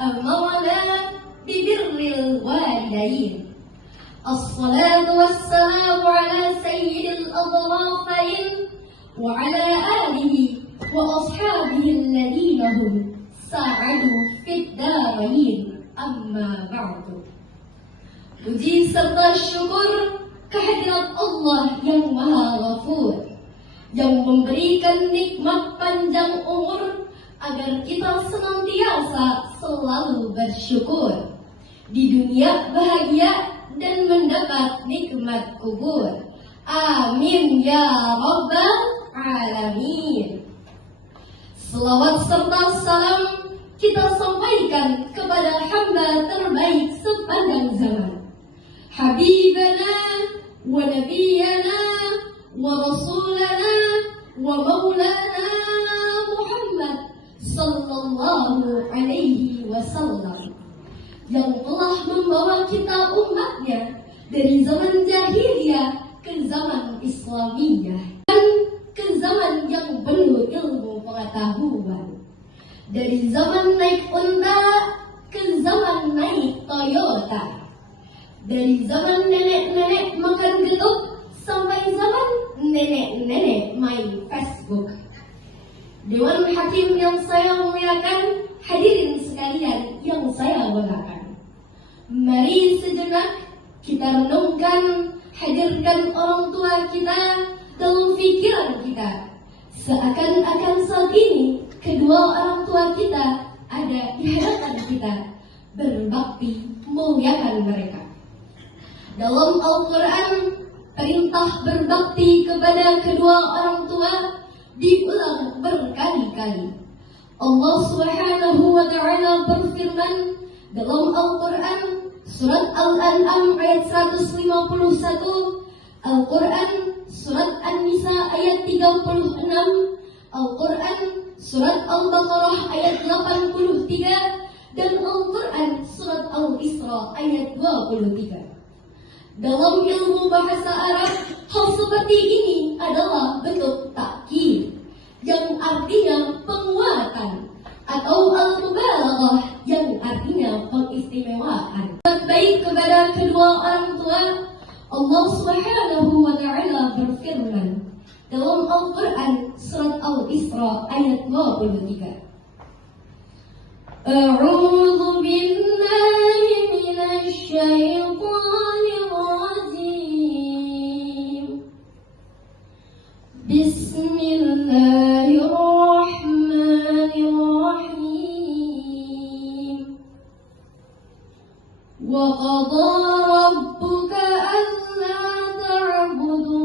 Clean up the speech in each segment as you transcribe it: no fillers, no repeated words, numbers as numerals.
أمرنا ببر الوالدين. الصلاة والسلام على سيد الأضرافين وعلى آله وأصحابه الذين هم سعدوا في الدارين. Amma ba'du. Puji serta syukur kehadirat Allah yang Maha Ghafur, yang memberikan nikmat panjang umur agar kita senantiasa selalu bersyukur, di dunia bahagia dan mendapat nikmat kubur. Amin ya rabbal alamin. Selawat serta salam kita sampaikan kepada hamba terbaik sepanjang zaman, Habibana wa Nabiyana wa Rasulana wa Maulana Muhammad sallallahu alaihi wasallam, yang telah membawa kita umatnya dari zaman jahiliyah ke zaman Islamiyah dan ke zaman yang penuh ilmu pengetahuan. Dari zaman naik unta ke zaman naik Toyota, dari zaman nenek-nenek makan getuk sampai zaman nenek-nenek main Facebook. Dewan Hakim yang saya muliakan, hadirin sekalian yang saya banggakan, mari sejenak kita renungkan, hadirkan orang tua kita dalam pikiran kita, seakan-akan saat ini kedua orang tua kita ada di hadapan kita, berbakti muliakan mereka. Dalam Al-Quran, perintah berbakti kepada kedua orang tua diulang berkali-kali. Allah Subhanahu wa Ta'ala berfirman dalam Al-Quran, surat Al-An'am ayat 151, Al-Quran surat An-Nisa ayat 36, Al-Quran surat Al-Baqarah ayat 83, dan Al-Quran surat Al-Isra ayat 23. Dalam ilmu bahasa Arab, hal seperti ini adalah bentuk takkid, yang artinya penguatan, atau al-mubalaghah, yang artinya pengistimewaan. Baik kepada kedua orang tua, Allah Subhanahu wa Ta'ala berfirman dalam Al-Quran surat Al-Isra ayat 23. A'udzu billahi minasy syaithanir rajim. Bismillahirrahmanirrahim. Wa qadha rabbuka alla ta'budu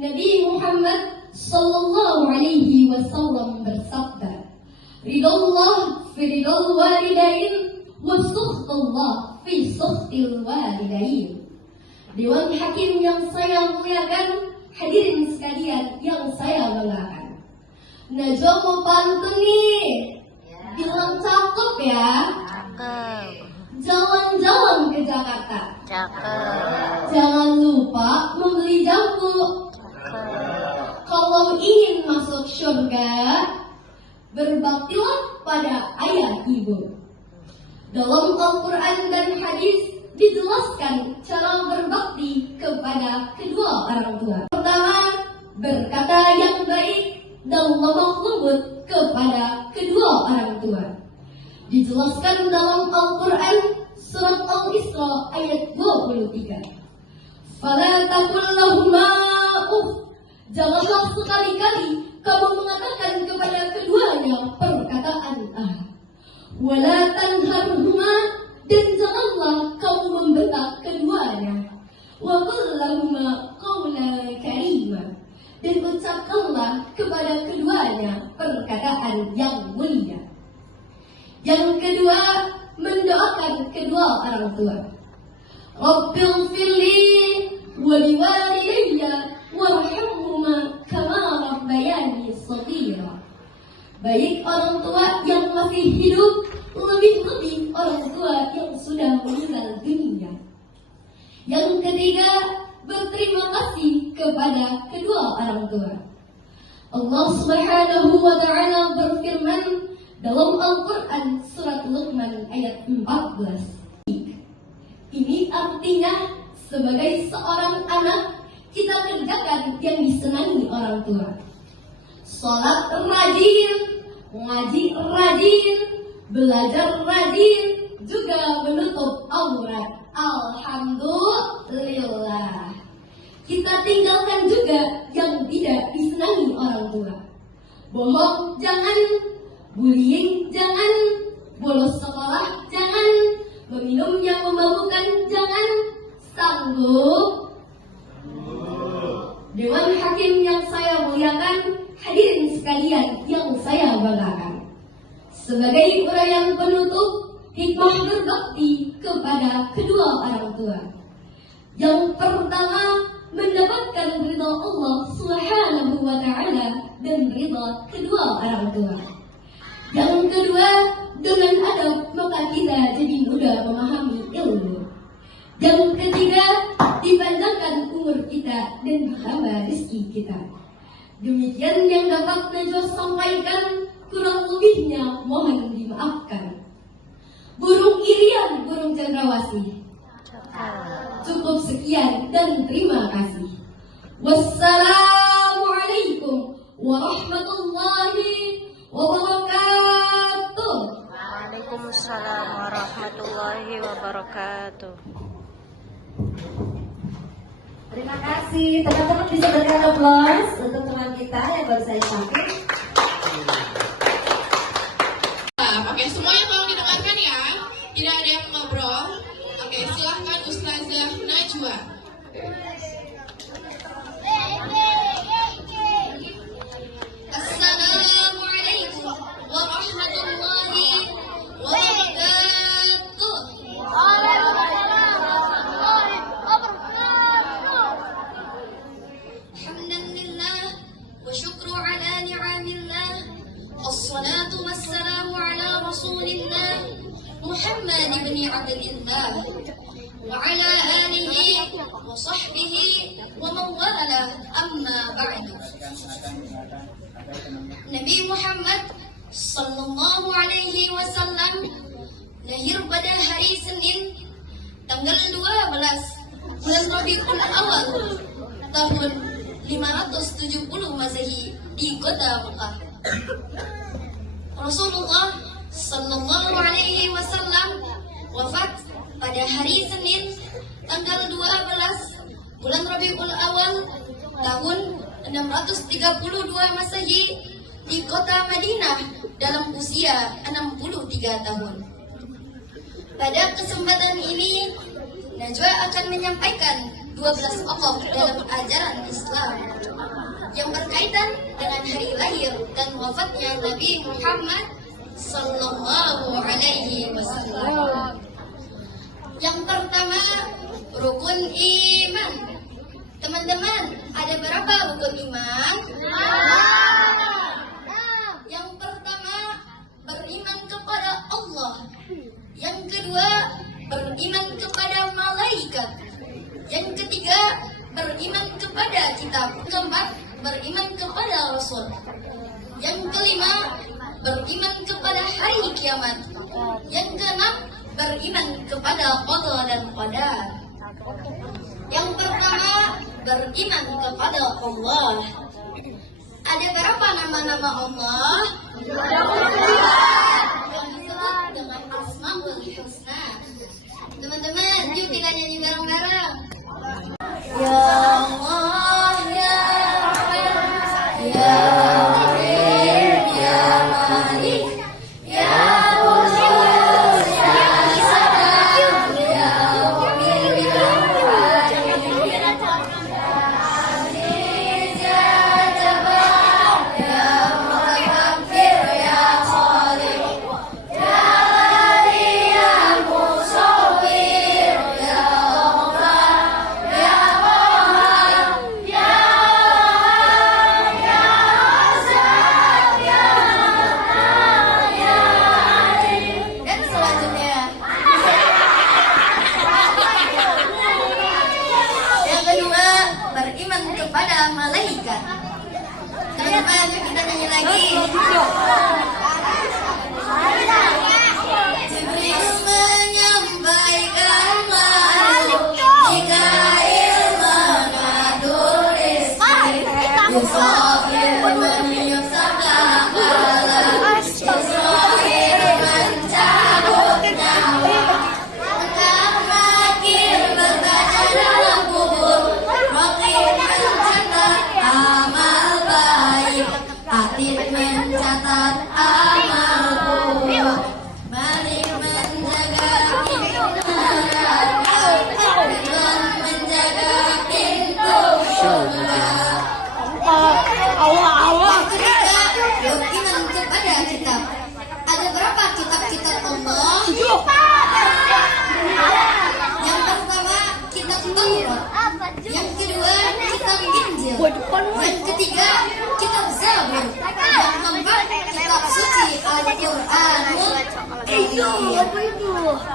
Nabi Muhammad sallallahu alaihi wasallam bersabda, ridallah fi ridal walidain wa sukhtullah fi sukhtil walidain. Dewan Hakim yang saya muliakan, hadirin sekalian yang saya banggakan, Najwa mau pantun nih, bilang cakep ya. Cakep. Jalan-jalan ke Jakarta, Cakep. jangan lupa membeli jamu. Kalau ingin masuk surga, berbaktilah pada ayah ibu. Dalam Al-Quran dan hadis dijelaskan cara berbakti kepada kedua orang tua. Pertama, berkata yang baik dan lemah lembut kepada kedua orang tua. Dijelaskan dalam Al-Quran surat Al-Isra ayat 23. Fala taqul lahuma uff, janganlah sekali-kali kamu mengatakan kepada keduanya perkataan wala tanharhuma, dan janganlah kamu membentak keduanya. Wa qul lahuma qawlan karima, dan ucapkanlah kepada keduanya perkataan yang mulia. Yang kedua, mendoakan kedua orang tua. Rabbil firli wa liwalidayya warhamhuma kama rabbayani shaghira. baik orang tua yang masih hidup, lebih-lebih orang tua yang sudah meninggal dunia. Yang ketiga, berterima kasih kepada kedua orang tua. Allah Subhanahu wa Ta'ala berfirman dalam Al-Quran surat Luqman ayat 14. Ini artinya sebagai seorang anak, kita kerjakan yang disenangi orang tua. Sholat rajin, ngaji rajin, belajar rajin, juga menutup aurat. Alhamdulillah. Kita tinggalkan juga yang tidak disenangi orang tua. Bohong jangan, bullying jangan, bolos sekolah jangan, meminum yang memabukkan jangan. Sanggup? Dewan Hakim yang saya muliakan, hadirin sekalian yang saya banggakan. Sebagai uraian penutup, hikmah berbakti kepada kedua orang tua. Yang pertama, mendapatkan ridha Allah Subhanahu wa Ta'ala dan ridha kedua orang tua. Yang kedua, dengan adab maka kita jadi mudah memahami ilmu. Yang ketiga, dipanjangkan umur kita dan ditambah rezeki kita. Demikian yang dapat Najwa sampaikan, kurang lebihnya mohon dimaafkan. Burung irian, burung cendrawasih. Cukup sekian dan terima kasih. Wassalamualaikum warahmatullahi wabarakatuh. Waalaikumsalam warahmatullahi wabarakatuh. Terima kasih. Teman-teman bisa berikan aplaus untuk teman kita yang baru saja sampai. Oke, semuanya tolong didengarkan ya. Tidak ada yang ngobrol. Oke, silahkan Ustazah Najwa. Assalamualaikum warahmatullahi wabarakatuh. Alhamdulillah wa syukru ala ni'amillah. Assalatu wassalamu ala rasulillah Muhammad ibn Abdillah wa ala alihi wa sahbihi wa mawala, amma ba'du. Nabi Muhammad sallallahu alaihi wasallam lahir pada hari Senin tanggal 12 bulan Rabiul Awal tahun 570 Masehi di kota Mekah. Rasulullah sallallahu alaihi wasallam wafat pada hari Senin tanggal 12 bulan Rabiul Awal tahun 632 Masehi di kota Madinah dalam usia 63 tahun. Pada kesempatan ini, Najwa akan menyampaikan 12 pokok dalam ajaran Islam yang berkaitan dengan hari lahir dan wafatnya Nabi Muhammad sallallahu alaihi wasallam. Yang pertama, rukun iman. Teman-teman, ada berapa rukun iman? Yang pertama, beriman kepada Allah. Yang kedua, beriman kepada malaikat. Yang ketiga, beriman kepada kitab. Keempat, beriman kepada Rasul. Yang kelima, beriman kepada hari kiamat. Yang keenam, beriman kepada qada dan qadar. Yang pertama, beriman kepada Allah. Ada berapa nama-nama Allah? Yang disebut dengan Asmaul Husna. Teman-teman, yuk kita nyanyi bareng-bareng. Ya Allah, ya Rahman, ya Rahim, ya Malik, ya Qudus, ya Salam, ya Mu'min, ya Mu'min, ya Aziz, ya Jabbar, ya Mutakabbir, ya Khaliq, ya Bari, ya Musawwir, ya mencatat amalku. Mari menjaga dengan menjaga pintu surga. Beriman kepada kitab. Ada berapa kitab-kitab Allah? Yang pertama kitab Taurat, yang kedua kitab Injil, yang ketiga kitab Zabur, yang keempat kitab suci Al-Qur'anul Karim.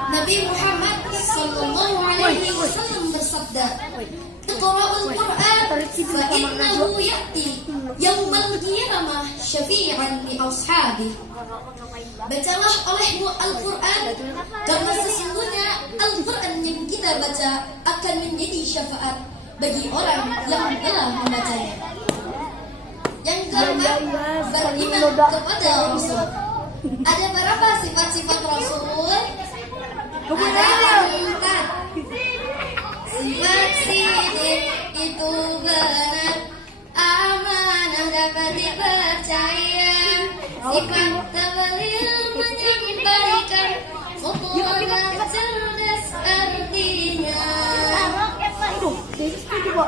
Nabi Muhammad sallallahu alaihi wasallam bersabda, "Iqra'ul Qur'an fa innahu ya'ti yaumal qiyamah syafi'an li ashabi." Bacalah olehmu Al-Quran, karena sesungguhnya Al-Quran yang kita baca akan menjadi syafaat bagi orang yang telah membacanya. Yang keempat, beriman kepada Rasul. Ada berapa sifat-sifat Rasul? Ada 4. Sifat sidik itu benar, amanah dapat dipercaya, sifat tabalil menyampaikan, futuhan cerdas artinya.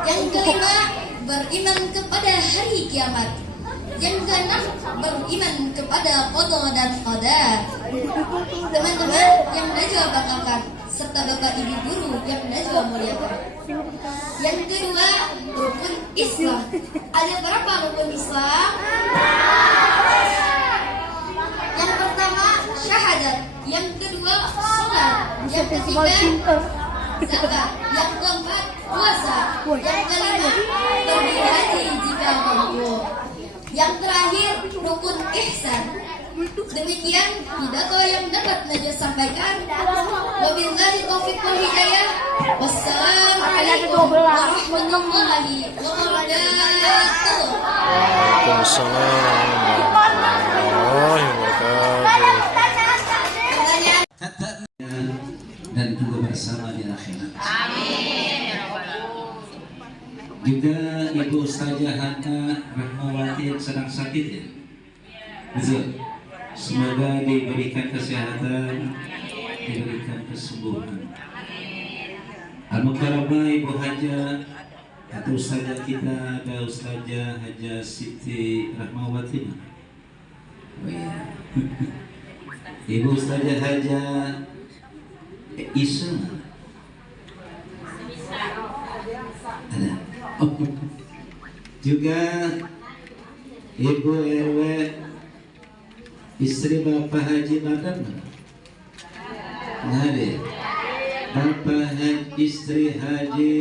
Yang kelima, beriman kepada hari kiamat. Yang keenam, beriman kepada qada dan qadar. Teman-teman yang Najwa banggakan, serta bapak ibu guru yang Najwa muliakan. Yang kedua, rukun Islam. Ada berapa rukun Islam? Yang pertama, syahadat. Yang kedua, sholat. Yang ketiga, zakat. Yang keempat, puasa. Yang kelima, pergi haji jika mampu. Yang terakhir, rukun ihsan. Demikian pidato yang dapat Najwa sampaikan. Wabillahi taufiq wal hidayah. Wassalamualaikum warahmatullahi wabarakatuh. Waalaikumsalam warahmatullahi wabarakatuh. Dan juga bersama di akhirat. Juga Ibu Ustazah Hana Rahmawati yang sedang sakit ya. Betul. Semoga diberikan kesehatan, diberikan kesembuhan. Al-Mukarramah Ibu Haja atau Ustazah kita, ada Ustazah Haja Siti Rahmawati. Oh iya. Ibu Ustazah Haja Isa ada. Oh. Juga Ibu RW istri Bapak Haji Madan. Ada. Bapak Haji istri Haji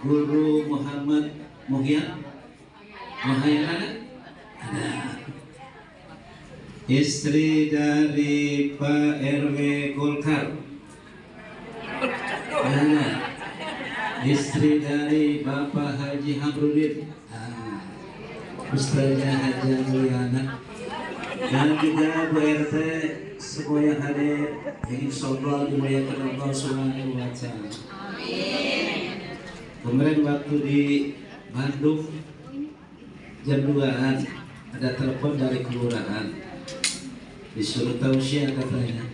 Guru Muhammad Muhyan. Muhyan ada. Istri dari Pak RW Golkar. Ada. Istri dari Bapak Haji Hamrudin. Ustazah Haja Mulyana. Dan juga Bu RT semua yang hadir, yang insyaallah dimuliakan Allah Subhanahu wa Ta'ala. Kemarin waktu di Bandung jam 2-an ada telepon dari kelurahan, disuruh tausiah katanya.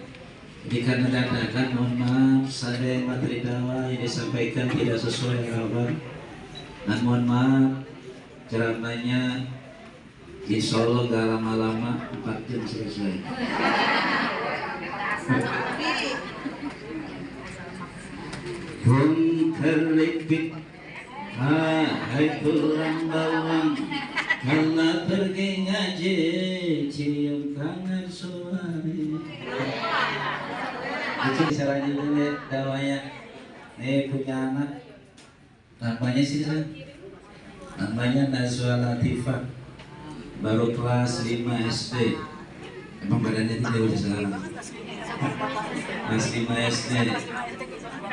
Jadi karena dadakan, mohon maaf, saya materi dakwah yang disampaikan tidak sesuai harapan, dan mohon maaf ceramahnya insya Allah gak lama-lama 4 jam selesai. Pun terlebih hai tulang bawang, karena pergi ngaji cium tangan suami. Itu caranya dulu dawanya. Nih punya anak, namanya sih namanya Nazwa Latifah, baru kelas 5 SD. Emang badannya tidak udah sekarang. Kelas 5 SD.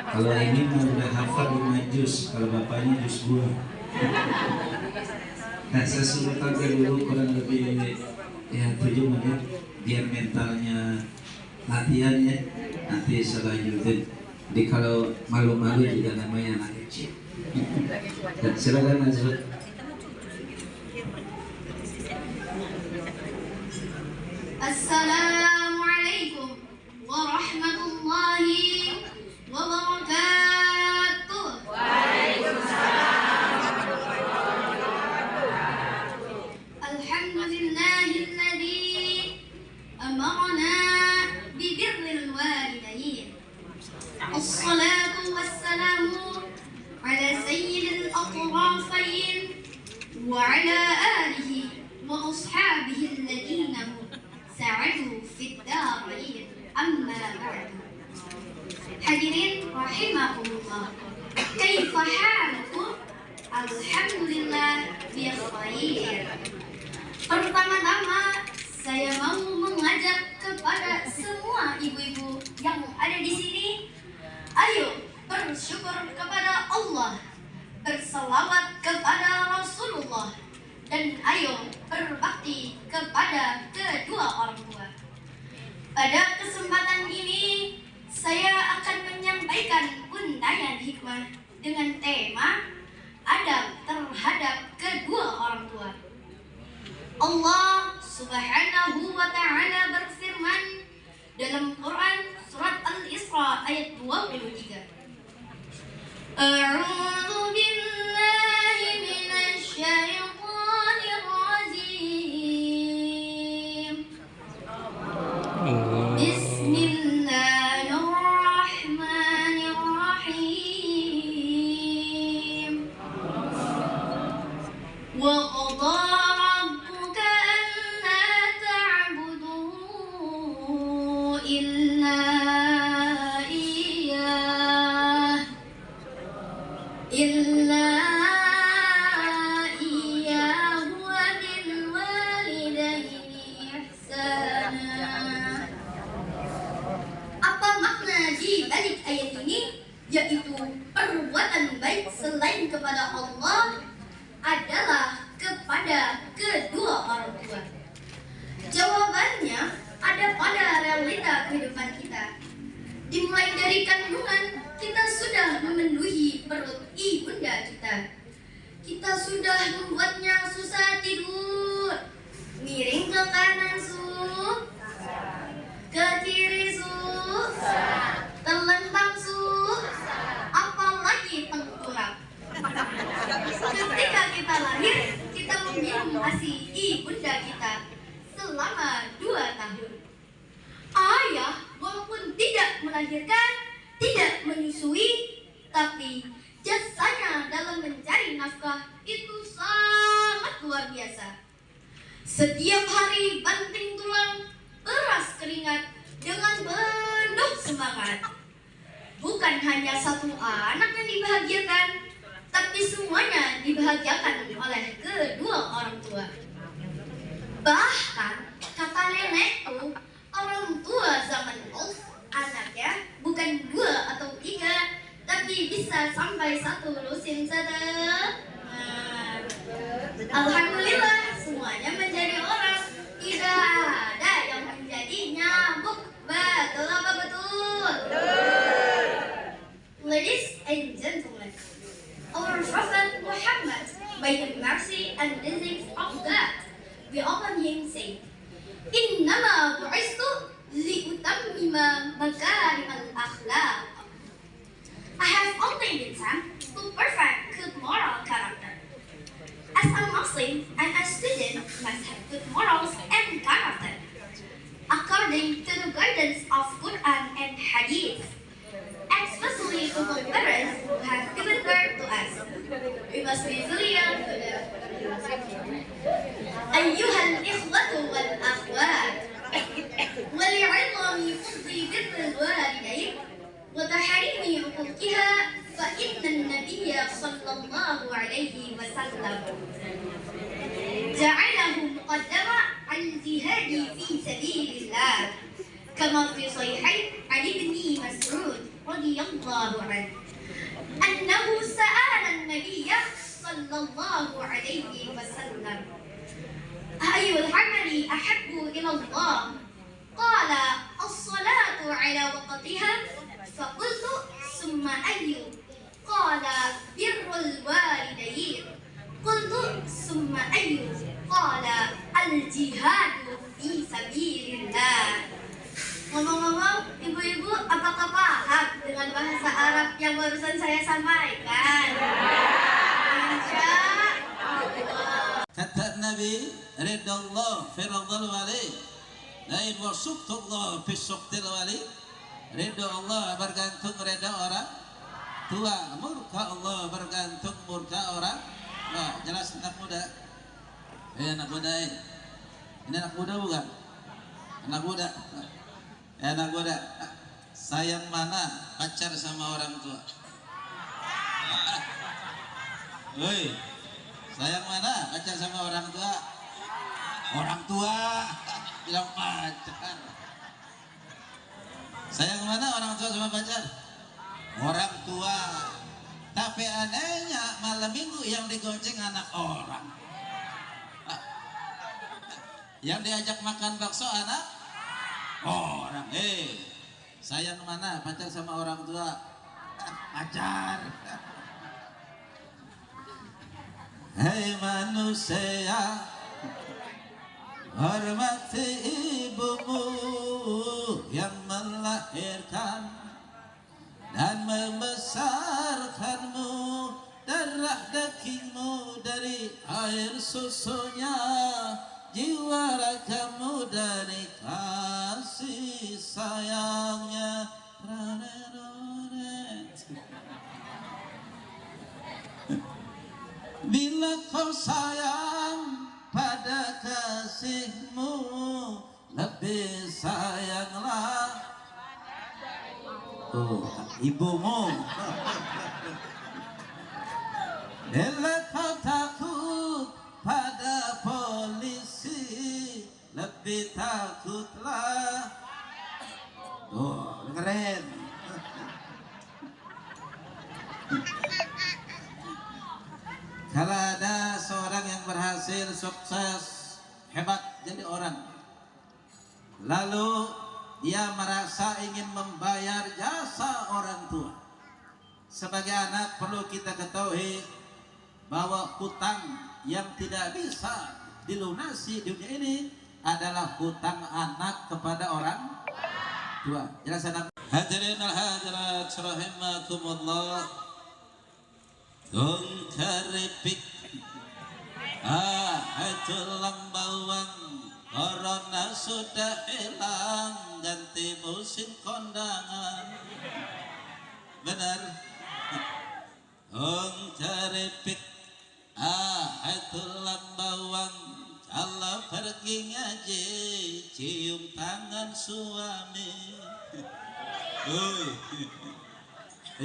Kalau ini mah udah hafal 5 juz, kalau bapaknya juz 2. Nah, saya suruh tampil dulu kurang lebih ya 7 menit biar mentalnya latihan ya. Nanti selanjutnya. Jadi kalau malu-malu juga namanya anak kecil. Dan silakan Nazrul. Assalamualaikum warahmatullahi wabarakatuh. Alhamdulillahilladzi amarna bibirril walidain. Assalatu wassalamu ala sayyidil atrafain wa ala alihi wa ashabihi alladhina sa'adu fid darain. Amma ba'du. Hadirin rahimakumullah. Kaifa halukum? Alhamdulillah bi khair. Pertama-tama saya mau mengajak kepada semua ibu-ibu yang ada di sini, ayo bersyukur kepada Allah, berselawat kepada Rasulullah, dan ayo berbakti kepada kedua orang tua. Pada kesempatan ini, saya akan menyampaikan untayan hikmah dengan tema adab terhadap kedua orang tua. Allah Subhanahu wa ta'ala berfirman dalam Quran surat Al-Isra ayat 23. A'udzu billahi minasy syaithanir rajim. Bismillahirrahmanirrahim. Wa qadara إلا إياه وبالوالدين إحسانا. Apa makna di balik ayat ini? Yaitu perbuatan baik selain kepada Allah adalah kepada kedua orang tua. Jawabannya ada pada realita kehidupan kita. Dimulai dari kandungan, kita sudah memenuhi perut ibunda kita. Kita sudah membuatnya susah tidur. Miring ke kanan ke kiri terlentang apalagi tengkurap. Ketika kita lahir, kita meminum ASI ibunda kita selama 2 tahun. Ayah walaupun tidak melahirkan, tidak menyusui, tapi jasanya dalam mencari nafkah itu sangat luar biasa. Setiap hari banting tulang, peras keringat dengan penuh semangat. Bukan hanya satu anak yang dibahagiakan, tapi semuanya dibahagiakan oleh kedua orang tua. Bahkan kata nenekku, orang tua zaman old, anaknya bukan 2 atau 3, tapi bisa sampai 1 lusin sedang. Alhamdulillah, semuanya menjadi orang. Tidak ada yang menjadi nyamuk. Betul apa betul? Ladies and gentlemen, our Prophet Muhammad, by the mercy and blessings of God, we upon him say, Innama bu'istu li'utammima makarimal akhlaq. I have only been sent to perfect good moral character. As a Muslim and a student must have good morals and character, according to the guidance of Quran and Hadith, especially to the parents who have given birth to us. We must be filial to them. Ayyuhal ikhwatu wal akhwat, ولعظم فضل بر الوالدين وتحريم حقوقها فإن النبي صلى الله عليه وسلم جعله مقدما على الجهاد في سبيل الله كما في صحيحين عن ابن مسعود رضي الله عنه أنه سأل النبي صلى الله عليه وسلم أي العمل أحب إلى الله؟ قال الصلاة على وقتها. فقلت ثم أي؟ قال بر الوالدين. قلت ثم أي؟ قال الجهاد في سبيل yang barusan saya sampaikan. Insya Allah. Kata Nabi, ridallah firadhal wali, lain wasukutullah fisuktil wali. Ridho Allah bergantung ridho orang tua, murka Allah bergantung murka orang. Wah, jelas anak muda. Anak muda ini anak muda bukan? Anak muda. Anak muda. Sayang mana pacar sama orang tua? Woi, sayang mana pacar sama orang tua? Orang tua bilang pacar. Sayang mana orang tua sama pacar? Orang tua. Tapi anehnya malam minggu yang digonceng anak orang. Yang diajak makan bakso anak orang. Sayang mana pacar sama orang tua? Pacar. Hei manusia, hormati ibumu yang melahirkan dan membesarkanmu, darah dagingmu dari air susunya, jiwa ragamu dari kasih sayangnya. Bila kau sayang pada kasihmu, lebih sayanglah ibumu. Bila kau takut pada polisi, lebih takutlah. Keren. Kalau ada seorang yang berhasil, sukses, hebat jadi orang, lalu dia merasa ingin membayar jasa orang tua. Sebagai anak perlu kita ketahui bahwa hutang yang tidak bisa dilunasi di dunia ini adalah hutang anak kepada orang tua. Jelas anak? Hadirin al-hadirat rahimakumullah. Tung keripik tulang bawang, corona sudah hilang, ganti musim kondangan. Benar. Tung keripik tulang bawang, kalau pergi ngaji cium tangan suami.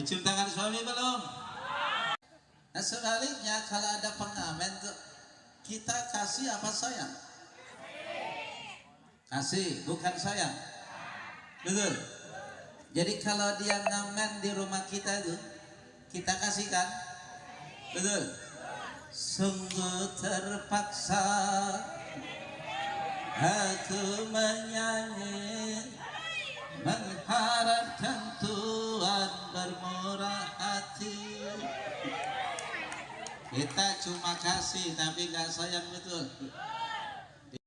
Cium tangan suami belum? Nah sebaliknya kalau ada pengamen tuh, kita kasih apa sayang? Kasih, bukan sayang. Betul. Jadi kalau dia ngamen di rumah kita itu, kita kasihkan. Betul. Sungguh terpaksa aku menyanyi, mengharapkan Tuhan bermurah hati. Kita cuma kasih tapi gak sayang, betul.